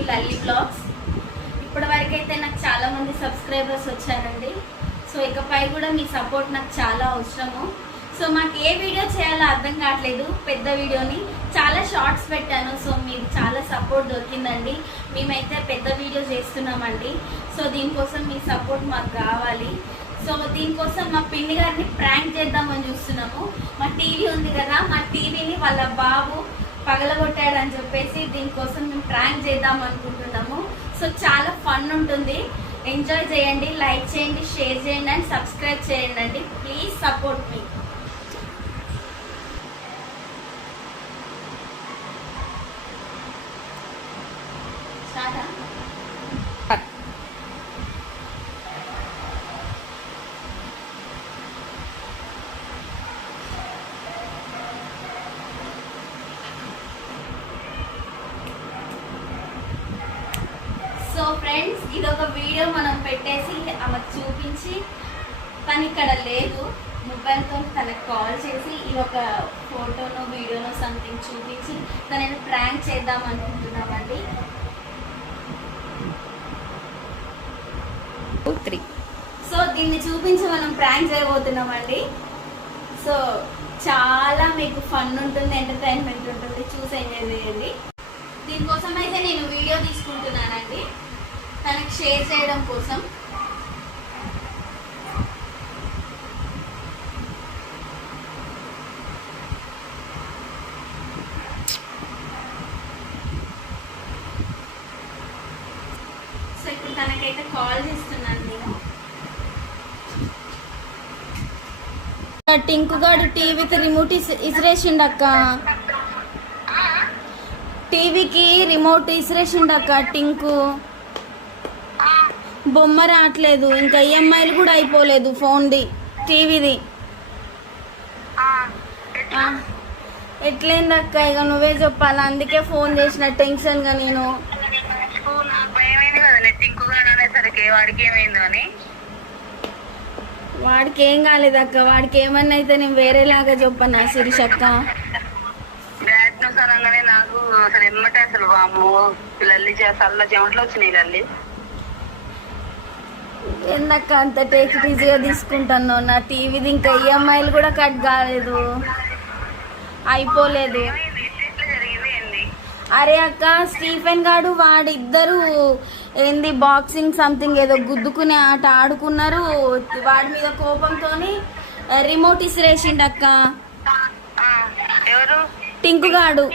To Lalli blogs. ఇప్పటి వరకు అయితే నాకు చాలా మంది సబ్స్క్రైబర్స్ వచ్చారండి. సో ఇకపై కూడా మీ సపోర్ట్ నాకు చాలా అవసరము. సో మాకు ఏ వీడియో చేయాలో అర్థం కావట్లేదు. పెద్ద వీడియోని చాలా షార్ట్స్ పెట్టాను. సో మీకు చాలా సపోర్ట్ దొరికిందండి. మేమైతే పెద్ద వీడియో చేస్తున్నామండి. సో దీనికోసం మీ సపోర్ట్ మాకు కావాలి. సో దీనికోసం మా పిన్ని గారిని ప్రాంక్ చేద్దామని చూస్తున్నాము. మా టీవీ ఉంది కదా, మా టీవీని వాళ్ళ బాబు పగలగొట్టాడని చెప్పేసి దీనికోసం మేము ప్రాంక్ చేద్దాం అనుకుంటున్నాము. సో చాలా ఫన్ ఉంటుంది. ఎంజాయ్ చేయండి, లైక్ చేయండి, షేర్ చేయండి అండ్ సబ్స్క్రైబ్ చేయండి అండి. Please support me. So friends, ఇదొక వీడియో మనం పెట్టేసి ఆమెకు చూపించి తను ఇక్కడ లేదు, మొబైల్తో తనకు కాల్ చేసి ఈ ఒక ఫోటోనో వీడియోనో సంథింగ్ చూపించి తనని ప్రాంక్ చేద్దాం అనుకుంటున్నామండి. 2, 3. సో దీన్ని చూపించి మనం ప్రాంక్ చేయబోతున్నామండి. సో చాలా మీకు ఫన్ ఉంటుంది, ఎంటర్టైన్మెంట్ ఉంటుంది, చూసి ఎంజాయ్ చేయండి. దీనికోసం అయితే నేను వీడియో తీసుకుంటున్నానండి, తనకి షేర్ చేయడం కోసం. సో ఇప్పుడు తనకైతే కాల్ చేస్తున్నాను నేను. టింకుగాడు టీవీకి రిమోట్ ఇసిరేసిండక్క. టీవీకి రిమోట్ ఇసిరేసిండక్క టింకు. బొమ్మ రావట్లేదు, ఇంకా ఈఎంఐలు కూడా అయిపోలేదు ఫోన్ది, టీవీది. ఎట్లయిందక్క? ఇక నువ్వే చెప్పాలి, అందుకే ఫోన్ చేసిన టెన్షన్గా నేను. వాడికి ఏం కాలేదక్క, వాడికి ఏమన్నా అయితే నేను వేరేలాగా చెప్పన్నా శిరీషక్క. నాకు అసలు ఎమ్మటే అసలు వాము లల్లి చల్ల చెమట్లో వచ్చినాయి. లల్లి ఎందుక అంత టేక్ ఇట్ ఈజీగా తీసుకుంటాను? నా టీవీది ఇంకా ఈఎంఐలు కూడా కట్ కాలేదు, అయిపోలేదు. అరే అక్క, స్టీఫెన్ గాడు వాడిద్దరు ఏంది బాక్సింగ్ సంథింగ్ ఏదో గుద్దుకునే ఆట ఆడుకున్నారు. వాడి మీద కోపంతో రిమోట్ ఇసిరేసిండక్క టింకుగాడు.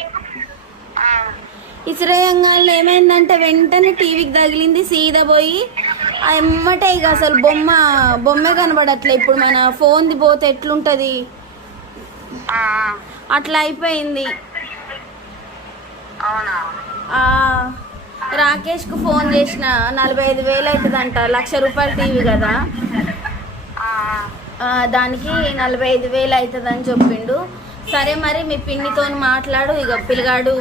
ఇసిరేయంగానే ఏమైందంటే వెంటనే టీవీకి తగిలింది, సీదా పోయి ఎమ్మటే ఇక అసలు బొమ్మే కనబడట్లే. ఇప్పుడు మన ఫోన్ది పోతే ఎట్లుంటది అట్లా అయిపోయింది. రాకేష్కు ఫోన్ చేసిన, 45,000 అవుతుందంట, 1,00,000 రూపాయల టీవీ కదా, దానికి 45,000 అవుతుందని చెప్పిండు. సరే మరి మీ పిన్నితో మాట్లాడు, ఇక పిల్లగాడు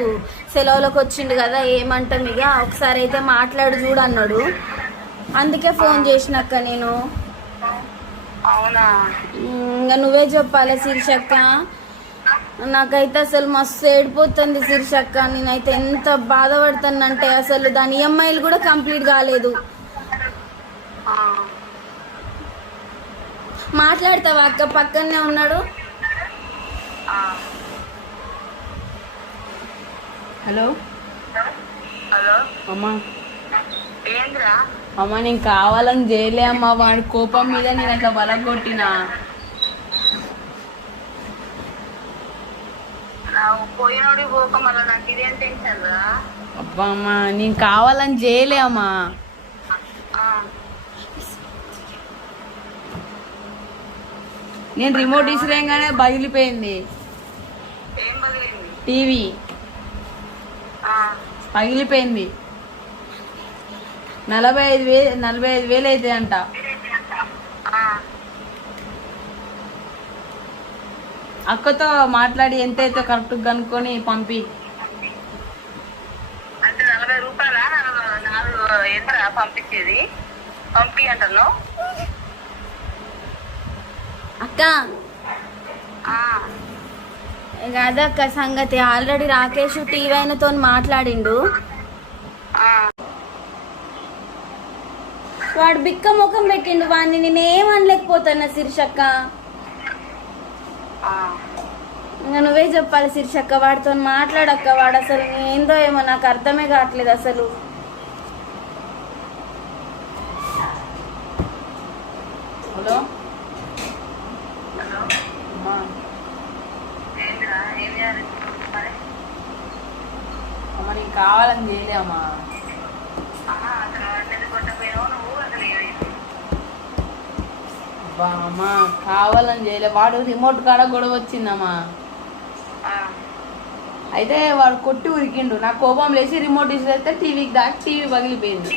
సెలవులకు వచ్చిండు కదా, ఏమంటాం ఇక ఒకసారి అయితే మాట్లాడు చూడు అన్నాడు. అందుకే ఫోన్ చేసినాక నేను. ఇంకా నువ్వే చెప్పాలి శిరీషక్క. నాకైతే అసలు మస్తు ఏడిపోతుంది శిరీషక్క. నేనైతే ఎంత బాధపడుతానంటే అసలు దాని ఈఎంఐలు కూడా కంప్లీట్ కాలేదు. మాట్లాడతావా అక్క? పక్కనే ఉన్నాడు. హలో హలో అమ్మా. ఏంద్రా? అమ్మ నేను కావాలని చేయలే అమ్మా, వాడి కోపం మీద నేను అట్లా బలగొట్టినా. పోయినోడి పోక మళ్ళీ నాకు ఇదేం టెన్షన్ రా. అబ్బా అమ్మా, నేను కావాలని చేయలే అమ్మా. నేను రిమోట్ ఇసిరేయంగానే బగిలిపోయింది ఏం పగిలింది? టీవీ పగిలిపోయింది. 45,000 అయితే అంట. అక్కతో మాట్లాడి ఎంత అయితే కరెక్ట్ కనుక్కొని పంపి. అంటే 40 రూపాయల ఎంతరా పంపించేది? పంపి అంటాను అక్క. ఇక అదక్క సంగతి. ఆల్రెడీ రాకేష్ టీవీ అయినతో మాట్లాడిండు. ఆ, వాడు బిక్క ముఖం పెట్టిండు, వాడిని నేనేం అనలేకపోతున్నా శీర్షక్క. ఆ. ఇంకా నువ్వే చెప్పాలి శీర్షక్క, వాడితో మాట్లాడక్క. వాడు అసలు ఏందో ఏమో నాకు అర్థమే కావట్లేదు అసలు. హలో హలో, అమ్మా, ఏంటిరా ఏం చేయాలి మరి? అమ్మ నీకు కావాలని చేయలే అమ్మా. అసలు వాడిని కొట్టపోయావు నువ్వు అసలు అబ్బా అమ్మా, కావాలని చేయలే. వాడు రిమోట్ కాడ గొడవ వచ్చిందమ్మా. అయితే వాడు కొట్టి ఉరికిండు. నాకు కోపం లేచి రిమోట్ ఇస్తే టీవీకి దాటి టీవీ పగిలిపోయింది.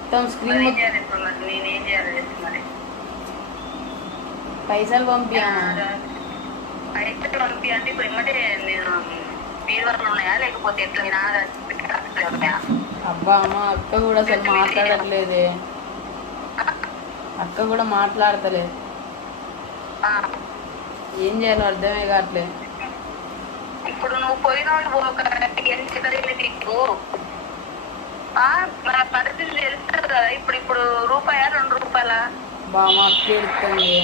మొత్తం స్క్రీన్ ఏం చేయాలి ఇప్పుడు మరి? నేనేం చేయాలి చెప్పు మరి? పైసలు పంపియమ్మా. అయితే పంపి అంటే ఇప్పుడు ఇమ్మటే నేను బీరువాలు ఉన్నాయా లేకపోతే ఎట్లా మీ నాన్న ఉన్నాయా? అబ్బా అమ్మ, అక్క కూడా అసలు మాట్లాడట్లేదే. అక్క కూడా మాట్లాడతలేదు. ఆ, ఏం చేయాలో అర్థమే కావట్లేదు. ఇప్పుడు నువ్వు పోయిన ఒక ఎంత కలిగి నీకు మన పరిస్థితి తెలుస్తుంది కదా. ఇప్పుడు రూపాయా 2 రూపాయలా? బామ్మ అక్క ఎడుతుంది,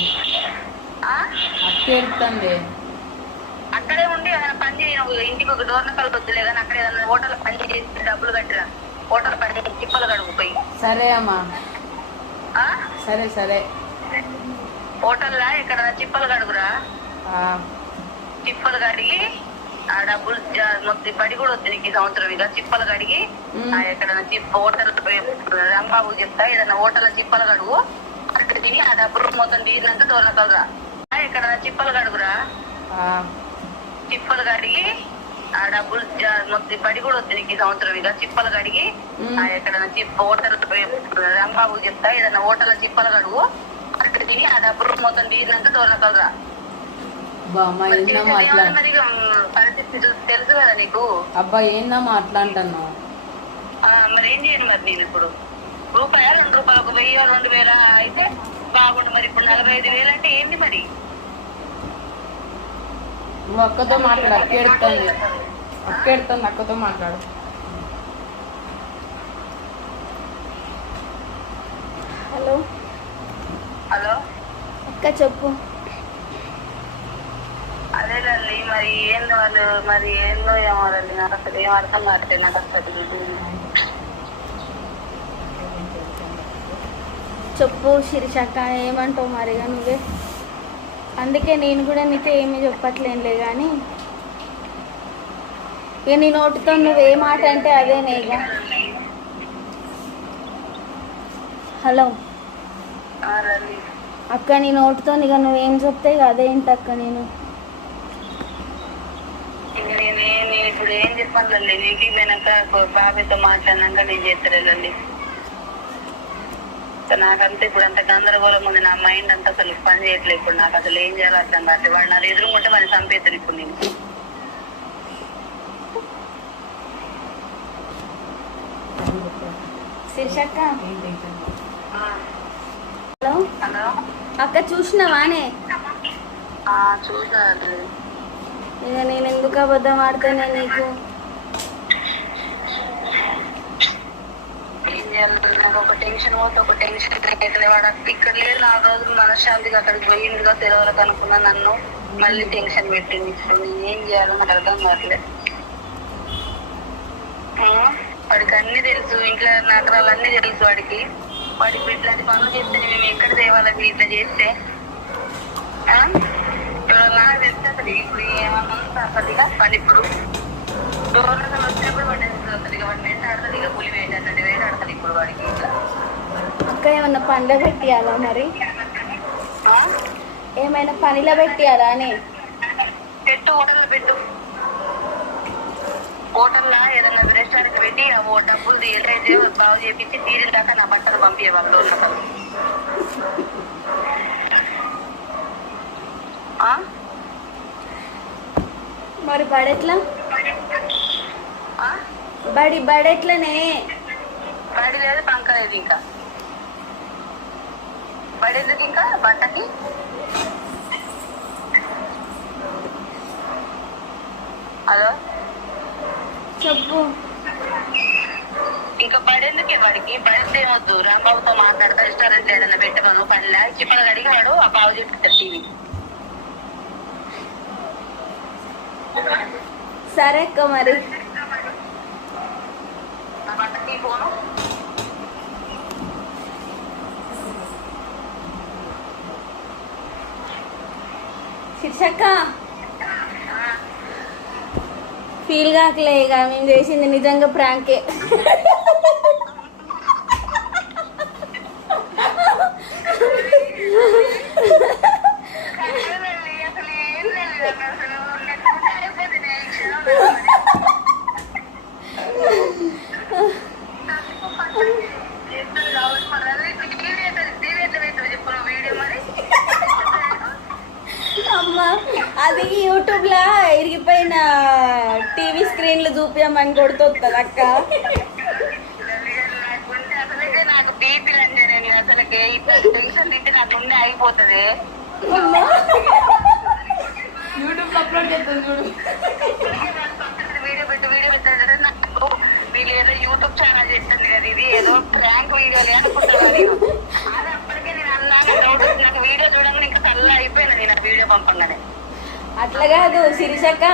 అక్క ఎడుతుంది. అక్కడే ఉండి ఏదైనా పని చేయ, ఇంటికి ఒక డోర్నకల్ వద్దులే కానీ అక్కడ ఏదైనా హోటల్ పని చేసి డబ్బులు కట్టిరా. హోటల్ పని చిప్పలు కడుగుపోయి. సరే అమ్మా, ఆ, సరే సరే. హోటల్లా ఇక్కడ చిప్పలు కడుగురా. ఆ, చిప్పలు కడిగి ఆ డబ్బులు మొత్తం పడి కూడా వద్దు నీకు ఈ సంవత్సరం. ఇక చిప్పలు కడిగి ఎక్కడైనా హోటల్ రాంబాబు చెప్తా, ఏదైనా హోటల్ చిప్పలు కడుగు. అక్కడ తిని ఆ డబ్బులు మొత్తం తీరినాక డోర్నకల్ రా. ఎక్కడైనా చిప్పలు కడుగురా. ఆ, చిప్పలు కడిగి ఆ డబ్బులు మొత్తం పడి కూడా వద్దు నీకు ఈ సంవత్సరం. ఇక చిప్పలు కడిగి ఎక్కడైనా హోటల్ రాంబాబు చెప్తా, ఏదైనా హోటల్ చిప్పలు కడుగు. అక్కడ తిని ఆ డబ్బులు మొత్తం తీరినాక డోర్నకల్ రా. బామ్మ ఏందమ్మా అట్లా? మరి పరిస్థితి తెలుసు కదా నీకు. అబ్బా ఏందమ్మా అట్లా అంటున్నావు? మరి ఏం చేయను మరి నేను ఇప్పుడు? రూపాయా 2 రూపాయలు, 1000 2000 అయితే బాగుండు. మరి ఇప్పుడు 45,000 అంటే ఏంది మరి? నువ్వు అక్కతో మాట్లాడు, అక్క ఎడుతుంది. అక్క ఎడుతుంది, అక్కతో మాట్లాడు. హలో హలో అక్క చెప్పు. అదే లల్లి, మరి ఏంది వాళ్ళు, మరి ఏందో ఏమో లల్లి, నాకు అసలు ఏం అర్థం కావట్లేదు. నాకు అసలు చెప్పు శిరీషక్క, ఏమంటావు మరిగా నువ్వే. అందుకే నేను కూడా నీతో ఏమీ చెప్పట్లేనులే కానీ ఇక నీ నోటితో నువ్వే మాట అంటే అదేనేగా. హలో లల్లి, అక్క, నీ నోటితో ఇక నువ్వేం చెప్తే ఇక అదేంటి అక్క. నేను నేను ఇప్పుడు ఏం చెప్పాను లల్లి? నీకు పోయినాక బాబాయ్తో మాట్లాడినాక నేను చేస్తాను లల్లి. నాకంతా ఇప్పుడు అంత గందరగోళం ఉంది. నా మైండ్ అంతా అసలు పని చేయట్లేదు. ఇప్పుడు నాకు అసలు ఏం చేయాలో అర్థం కావట్లేదు. వాడు నా ఎదురుకుంటే వాడిని చంపేస్తాను ఇప్పుడు నేను. శిరీషక్క, హలో హలో అక్క, చూసినావానే? చూసా. ఇక నేను ఎందుకు అబద్ధం ఆడితేనే నీకు. ఏం చేయాలి? నాకు ఒక టెన్షన్ పోతే ఒక టెన్షన్ అయితే వాడు ఇక్కడ లేదు. 4 రోజులు మనశ్శాంతిగా అక్కడికి పోయిందిగా సెలవులకు అనుకున్నా. నన్ను మళ్ళీ టెన్షన్ పెట్టింది. ఇప్పుడు నేను ఏం చేయాలో నాకు అర్థం కావట్లేదు. వాడికి అన్ని తెలుసు, ఇంట్లో నగరాలు అన్ని తెలుసు వాడికి. వాడికి ఇట్లాంటి పనులు చేస్తే మేము ఎక్కడ తేవాలి ఇట్లా చేస్తే? ఇప్పుడు నాకు తెలిసి అసలు ఇప్పుడు ఏమన్నా అసలు పని ఇప్పుడు దూరంగా వచ్చినప్పుడు వాడి అసలు ఇక వాడిని వేటాడుతుంది. ఇక పులి వేటాడుతుంది, వేటాడుతుంది ఇప్పుడు వాడికి. అక్క, ఏమన్నా పండ్ల పెట్టియాలా మరి? ఏమైనా పనిలో పెట్టియాలా అని? పెట్టు, హోటల్లో పెట్టు. హోటల్లో ఏదన్నా రెస్టారెంట్ పెట్టి ఆ డబ్బులు ఏదైతే బాగు చేపించి తీరిన దాకా నా బట్టలు పంపించే వాళ్ళు. మరి బడెట్లా? బడెట్లనే? బడి లేదు, పంక లేదు. ఇంకా బడి ఎందుకు ఇంకా బట్టకి? హలో చెప్పు. ఇంకా పడేందుకే వాడికి పడితే వద్దు. రాంబాబుతో మాట్లాడతా రెస్టారెంట్ ఏదైనా పెట్టమను పనిలే చిప్పలు అడిగాడు. ఆ బాబు చెప్తాడు టీవీ. సరే అక్క మరి. నా బట్టకి ఫోను శిర్షక్క ఫీల్ కాకలే, ఇక మేము చేసింది నిజంగా ప్రాంకే. అమ్మా అది యూట్యూబ్ లా ఇరిగిపోయిన టీవీ స్క్రీన్లు చూపించమని కొడుతుంది అక్క. నాకు బీపీలు అంటే నేను అసలుకి ఇట్లా టెన్షన్ తింటే నాకు ముందే అయిపోతుంది. యూట్యూబ్ లో అప్లోడ్ చేస్తాను చూడు. వీడియో పెట్టాడంటే నాకు వీళ్ళు ఏదో యూట్యూబ్ ఛానల్ చేస్తుంది కదా, ఇది ఏదో ప్రాంక్ వీడియోలు అనుకుంటున్నాను. అది అప్పటికే నేను అన్నాను డౌట్ వచ్చి నాకు వీడియో చూడండి ఇంకా చల్ల అయిపోయినది నేను వీడియో పంపంగానే. అట్లా కాదు శిరీషక్క,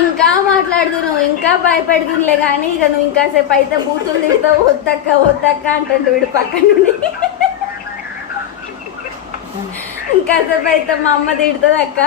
ఇంకా మాట్లాడుతున్నావు ఇంకా భయపెడుతుందిలే కానీ ఇక నువ్వు ఇంకాసేపు అయితే బూతులు తిడతావు. వద్దక్క అంటాడు వీడు పక్క నుండి. ఇంకాసేపు అయితే మా అమ్మ తిడుతుంది అక్క.